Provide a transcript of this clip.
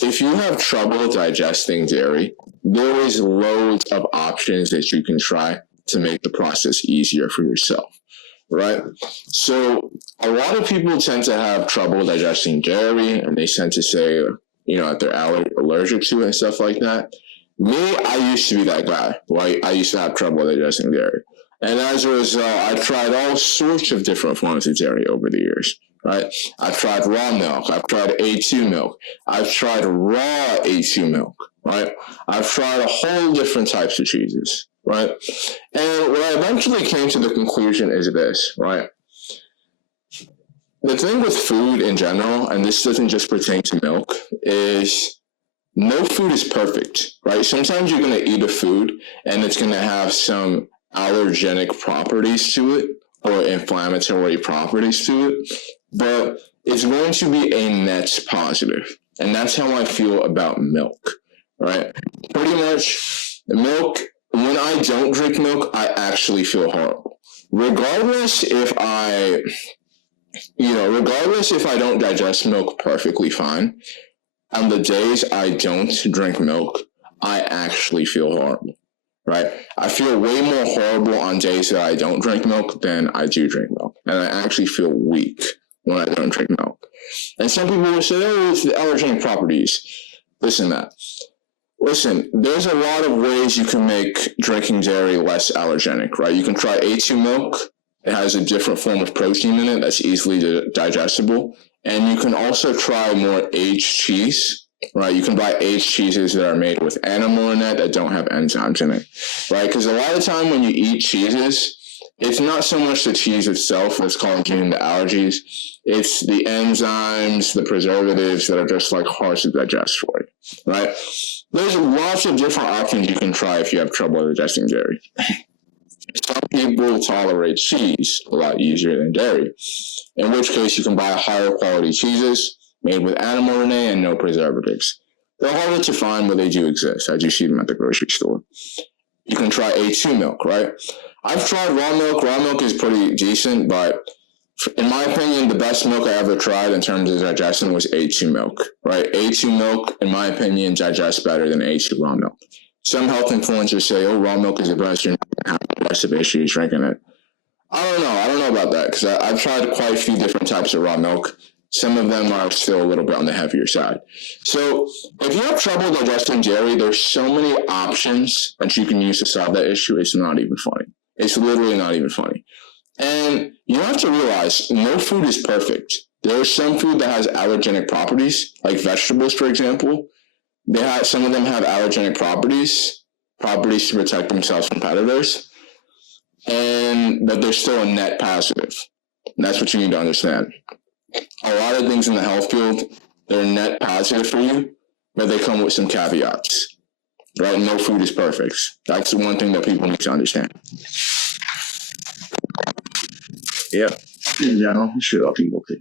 if you have trouble digesting dairy, there is loads of options that you can try to make the process easier for yourself, right? So a lot of people tend to have trouble digesting dairy, and they tend to say, that they're allergic to it and stuff like that. Me, I used to be that guy, right? I used to have trouble digesting dairy. And as a result, I've tried all sorts of different forms of dairy over the years, right? I've tried raw milk. I've tried A2 milk. I've tried raw A2 milk, right? I've tried a whole different types of cheeses, right? And what I eventually came to the conclusion is this, right? The thing with food in general, and this doesn't just pertain to milk, is no food is perfect, right? Sometimes you're going to eat a food and it's going to have some allergenic properties to it or inflammatory properties to it, but it's going to be a net positive. And that's how I feel about milk, right? Pretty much milk, when I don't drink milk, I actually feel horrible. Regardless if I don't digest milk perfectly fine, on the days I don't drink milk, I actually feel horrible, right? I feel way more horrible on days that I don't drink milk than I do drink milk. And I actually feel weak when I don't drink milk. And some people will say, oh, it's the allergenic properties. Listen, there's a lot of ways you can make drinking dairy less allergenic, right? You can try A2 milk. It has a different form of protein in it that's easily digestible. And you can also try more aged cheese, right? You can buy aged cheeses that are made with animal in it that don't have enzymes in it, right? Because a lot of time when you eat cheeses, it's not so much the cheese itself that's causing the allergies. It's the enzymes, the preservatives that are just like hard to digest for you, right? There's lots of different options you can try if you have trouble digesting dairy. Some people tolerate cheese a lot easier than dairy, in which case you can buy higher quality cheeses made with animal rennet and no preservatives. They're harder to find, but they do exist. I do see them at the grocery store. You can try A2 milk, right? I've tried raw milk. Raw milk is pretty decent, but in my opinion, the best milk I ever tried in terms of digestion was A2 milk, right? A2 milk, in my opinion, digests better than A2 raw milk. Some health influencers say, oh, raw milk is the best, you're not going to have the rest of issues drinking it. I don't know about that, because I've tried quite a few different types of raw milk. Some of them are still a little bit on the heavier side. So if you have trouble digesting dairy, there's so many options that you can use to solve that issue. It's not even funny. It's literally not even funny. And you have to realize no food is perfect. There is some food that has allergenic properties, like vegetables, for example. Some of them have allergenic properties to protect themselves from predators, but they're still a net positive. And that's what you need to understand. A lot of things in the health field, they're net positive for you, but they come with some caveats, right? No food is perfect. That's the one thing that people need to understand. Yeah, in general, it should all be okay.